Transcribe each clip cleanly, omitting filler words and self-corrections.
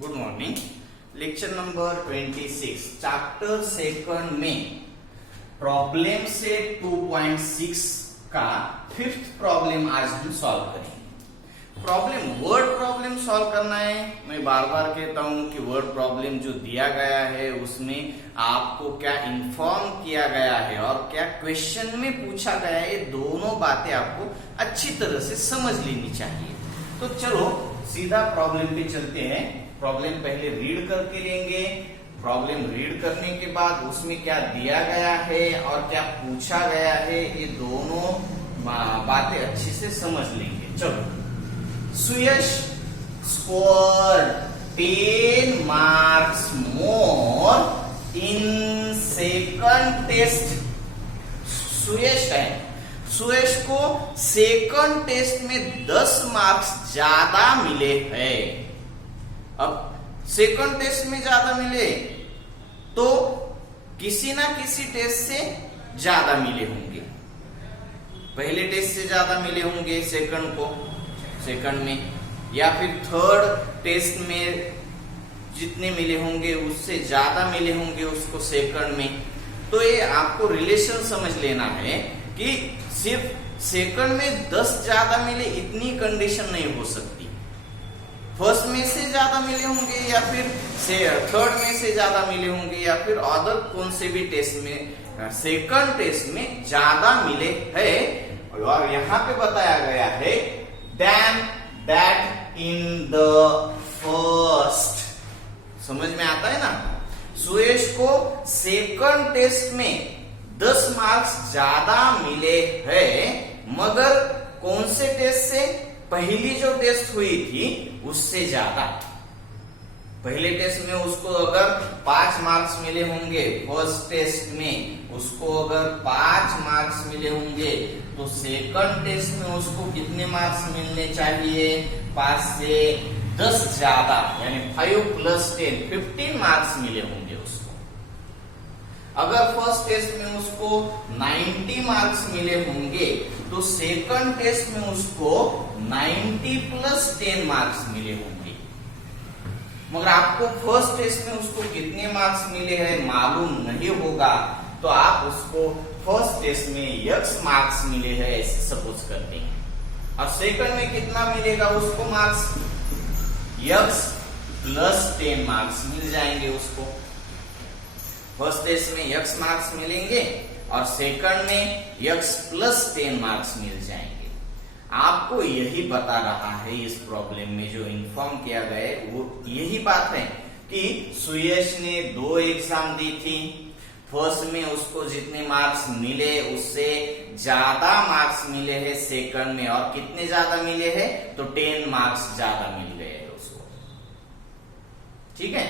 Good morning. Lecture number 26 chapter second में problem से 2.6 का फिफ्थ प्रॉब्लम आज हम सॉल्व करेंगे। वर्ड प्रॉब्लम सॉल्व करना है। मैं बार बार कहता हूं कि वर्ड प्रॉब्लम जो दिया गया है उसमें आपको क्या इन्फॉर्म किया गया है और क्या क्वेश्चन में पूछा गया है, ये दोनों बातें आपको अच्छी तरह से समझ लेनी चाहिए। तो चलो सीधा प्रॉब्लम पे चलते हैं। प्रॉब्लम पहले रीड करके लेंगे। प्रॉब्लम रीड करने के बाद उसमें क्या दिया गया है और क्या पूछा गया है, ये दोनों बातें अच्छे से समझ लेंगे। चलो, Suyash score 10 marks more in second test. Suyash है, सुयश को सेकंड टेस्ट में 10 मार्क्स ज्यादा मिले हैं। अब सेकंड टेस्ट में ज्यादा मिले तो किसी ना किसी टेस्ट से ज्यादा मिले होंगे। पहले टेस्ट से ज्यादा मिले होंगे सेकंड में, या फिर थर्ड टेस्ट में जितने मिले होंगे उससे ज्यादा मिले होंगे उसको सेकंड में। तो ये आपको रिलेशन समझ लेना है कि सिर्फ सेकंड में 10 ज्यादा मिले इतनी कंडीशन नहीं हो सकती। फर्स्ट में से ज्यादा मिले होंगे या फिर थर्ड में से ज्यादा मिले होंगे या फिर अदर कौन से भी टेस्ट में सेकंड टेस्ट में ज्यादा मिले हैं। और यहाँ पे बताया गया है then that in the first. समझ में आता है ना? सुयश को सेकंड टेस्ट में 10 मार्क्स ज्यादा मिले हैं, मगर कौन से टेस्ट से? पहली जो टेस्ट हुई थी उससे ज्यादा। पहले टेस्ट में उसको अगर 5 मार्क्स मिले होंगे, फर्स्ट टेस्ट में उसको अगर 5 मार्क्स मिले होंगे, तो सेकंड टेस्ट में उसको कितने मार्क्स मिलने चाहिए? 5 से 10 ज्यादा, यानी 5 + 10 15 मार्क्स मिले होंगे उसको। अगर फर्स्ट टेस्ट में उसको 90 मार्क्स मिले होंगे तो सेकंड टेस्ट में उसको 90 + 10 मार्क्स मिले होंगे। मगर आपको फर्स्ट टेस्ट में उसको कितने मार्क्स मिले हैं मालूम नहीं होगा, तो आप उसको फर्स्ट टेस्ट में X मार्क्स मिले हैं ऐसे सपोज करते हैं। और सेकंड में कितना मिलेगा उसको मार्क्स? X + 10 मार्क्स मिल जाएंगे उसको। फर्स्ट टेस्ट में X मार्क्स मिलेंगे और सेकंड में X + 10 मार्क्स मिल जाएंगे। आपको यही बता रहा है इस प्रॉब्लम में जो इन्फॉर्म किया गया है वो यही बात है कि सुयश ने 2 एग्जाम दी थी। फर्स्ट में उसको जितने मार्क्स मिले उससे ज्यादा मार्क्स मिले हैं सेकंड में, और कितने ज्यादा मिले हैं? तो 10 मार्क्स ज्यादा मिल गए हैं उसको। ठीक है,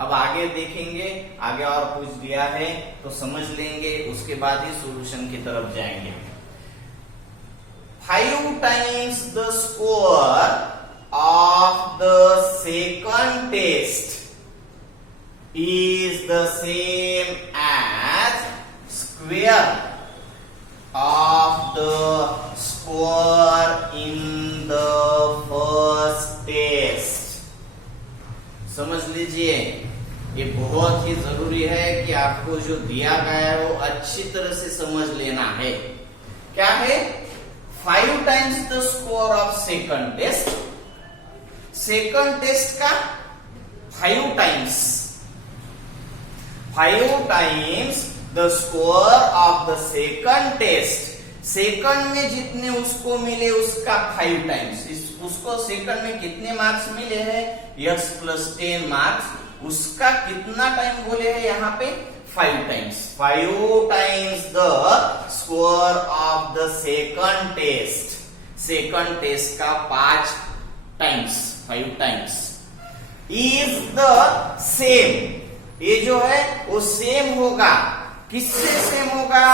अब आगे देखेंगे, आगे और कुछ दिया है तो समझ लेंगे, उसके बाद ही सॉल्यूशन की तरफ जाएंगे। 5 times the score of the second test is the same as square of the score in the first test। समझ लीजिए, ये बहुत ही जरूरी है कि आपको जो दिया गया है वो अच्छी तरह से समझ लेना है। क्या है? 5 times the score of second test। Second test का 5 times the score of the second test। Second में जितने उसको मिले उसका 5 times। उसको सेकंड में कितने मार्क्स मिले हैं? X + 10 marks. उसका कितना टाइम बोले हैं यहाँ पे? 5 times। 5 times the score of the second test। Second test का 5 times is the same। ये जो है वो सेम होगा। किससे सेम होगा?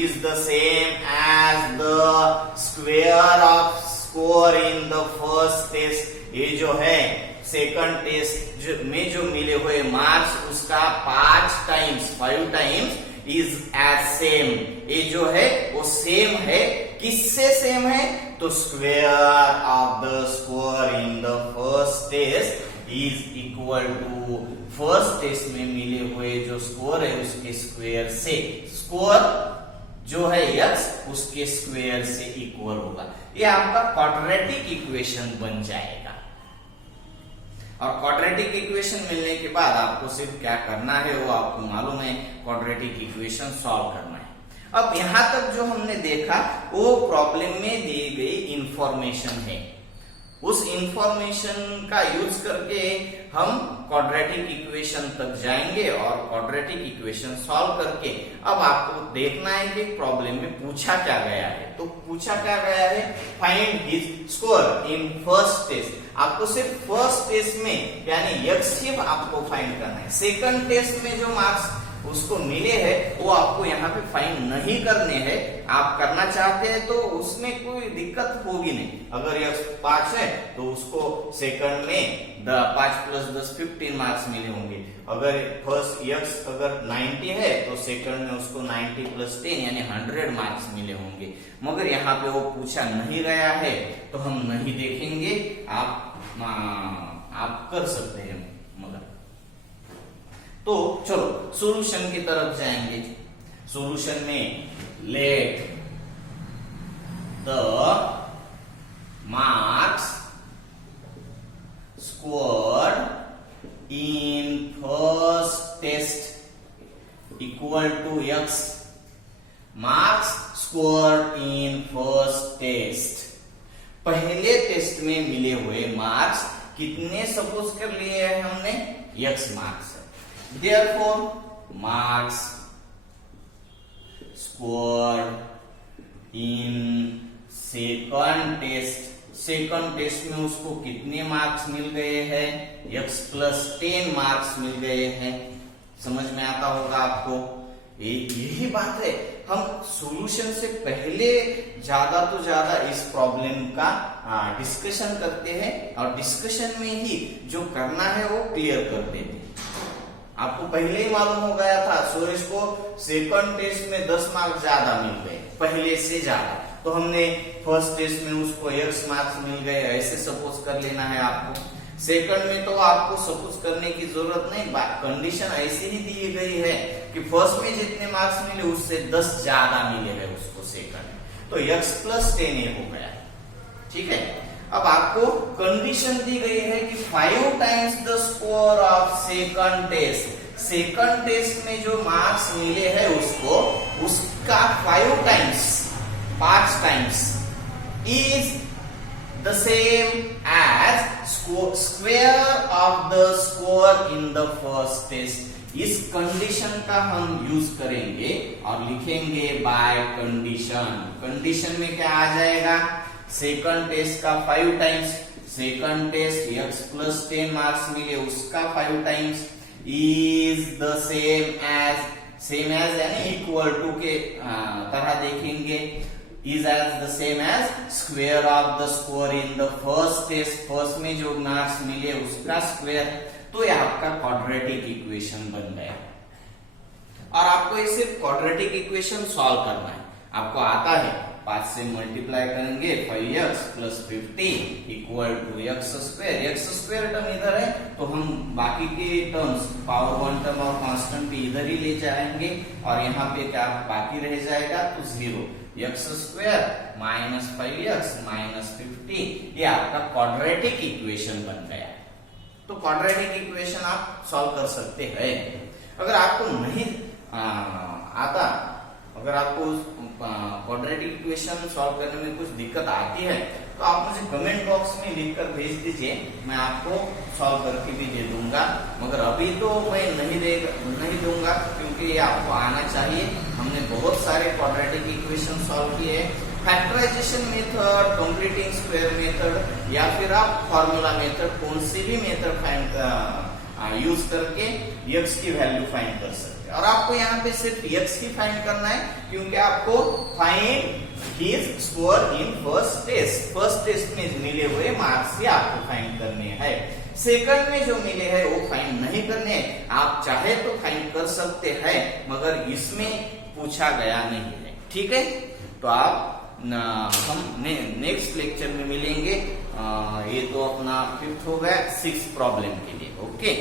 is the same as the square of score in the first test। ये जो है सेकंड टेस्ट में जो मिले हुए मार्क्स उसका 5 times इज एज सेम। ये जो है वो सेम है। किससे सेम है? तो square of the score in the first test is equal to first test में मिले हुए जो स्कोर है उसके स्क्वायर से, स्कोर जो है x उसके स्क्वायर से इक्वल होगा। ये आपका क्वाड्रेटिक इक्वेशन बन जाएगा। और क्वाड्रेटिक इक्वेशन मिलने के बाद आपको सिर्फ क्या करना है वो आपको मालूम है, क्वाड्रेटिक इक्वेशन सॉल्व करना है। अब यहां तक जो हमने देखा वो प्रॉब्लम में दी गई इंफॉर्मेशन है, उस इंफॉर्मेशन का यूज करके हम क्वाड्रेटिक इक्वेशन तक जाएंगे और क्वाड्रेटिक इक्वेशन सॉल्व करके अब आपको देखना है कि प्रॉब्लम में पूछा क्या गया है। तो पूछा क्या गया है, find his score in first test. आपको सिर्फ फर्स्ट टेस्ट में यानी x ही आपको फाइंड करना है। सेकंड टेस्ट में जो मार्क्स उसको मिले हैं वो आपको यहाँ पे फाइंड नहीं करने हैं। आप करना चाहते हैं तो उसमें कोई दिक्कत होगी नहीं। अगर x 5 है तो उसको सेकंड में 5 + 10 15 मार्क्स मिले होंगे। अगर फर्स्ट x अगर 90 है तो सेकंड में उसको 90 + 10 यानी 100 मार्क्स मिले होंगे। मगर यहाँ पे वो पूछा नहीं गया है तो हम नहीं देखेंगे। आप कर सकते हैं मगर। तो चलो सॉल्यूशन की तरफ जाएंगे। सॉल्यूशन में let the marks scored in first test equal to x marks scored in first test. पहले टेस्ट में मिले हुए मार्क्स कितने सपोज कर लिए हैं हमने, x marks. Therefore, marks scored in second test, second test में उसको कितने मार्क्स मिल गए हैं, x + 10 मार्क्स मिल गए हैं। समझ में आता होगा आपको। यही बात है, हम सॉल्यूशन से पहले ज्यादा तो ज्यादा इस प्रॉब्लम का डिस्कशन करते हैं और डिस्कशन में ही जो करना है वो क्लियर कर देते हैं। आपको पहले ही मालूम हो गया था सुरेश को सेकंड टेस्ट में 10 मार्क्स ज्यादा मिल गए, पहले से ज्यादा। तो हमने फर्स्ट टेस्ट में उसको x मार्क्स मिल गए, ऐसे सपोज कर लेना है आपको। सेकंड में तो आपको सपोज करने की जरूरत नहीं, कंडीशन ऐसी ही दी गई है कि फर्स्ट में जितने मार्क्स मिले उससे 10 ज्यादा मिले हैं उसको सेकंड में, तो x + 10 ये हो गया। ठीक है, अब आपको कंडीशन दी गई है कि 5 times the score of second test. Second test में जो मार्क्स मिले हैं उसको उसका 5 times is the same as square of the score in the first test. इस कंडीशन का हम यूज करेंगे और लिखेंगे बाय कंडीशन। कंडीशन में क्या आ जाएगा, सेकंड टेस्ट का 5 times, second test x + 10 marks मिले उसका 5 times is the same as यानी इक्वल टू के तरह देखेंगे, is as the same as square of the score in the first test. First में जो मार्क्स मिले उसका स्क्वायर। तो ये आपका क्वाड्रेटिक इक्वेशन बन गया। और आपको ये सिर्फ क्वाड्रेटिक इक्वेशन सॉल्व करना है। आपको आता है, 5 से मल्टीप्लाई करेंगे 5x + 15 equal to x² term इधर है तो हम बाकी के टर्म्स पावर 1 टर्म और कांस्टेंट भी इधर ही ले जाएंगे और यहाँ पे क्या बाकी रह जाएगा तो 0। x² - 5x - 15 ये आपका क्वाड्रेटिक इक्वेशन बन गया। तो क्वाड्रेटिक इक्वेशन आप सॉल्व कर सकते हैं। अगर आपको नहीं आता, अगर आपको क्वाड्रेटिक इक्वेशन सॉल्व करने में कुछ दिक्कत आती है तो आप मुझे कमेंट बॉक्स में लिखकर भेज दीजिए, मैं आपको सॉल्व करके भी दे दूंगा। मगर अभी तो मैं नहीं दूंगा क्योंकि ये आपको आना चाहिए। हमने बहुत सारे क्वाड्रेटिक इक्वेशन सॉल्व किए हैं। Factorisation method, completing square method या फिर आप फॉर्मूला मेथड, कौन सी भी मेथड यूज करके x की वैल्यू फाइंड कर सकते हैं। और आपको यहाँ पे सिर्फ x ही फाइंड करना है क्योंकि आपको find his score in first test. First test में मिले हुए मार्क्स ही आपको फाइंड करने हैं। सेकंड में जो मिले हैं वो फाइंड नहीं करने। आप चाहे तो फाइंड कर सकते हैं मगर इसमें पूछा गया नहीं है। ठीक है, तो आप हम नेक्स्ट लेक्चर में मिलेंगे ये तो अपना फिफ्थ हो गया, सिक्स प्रॉब्लम के लिए। ओके,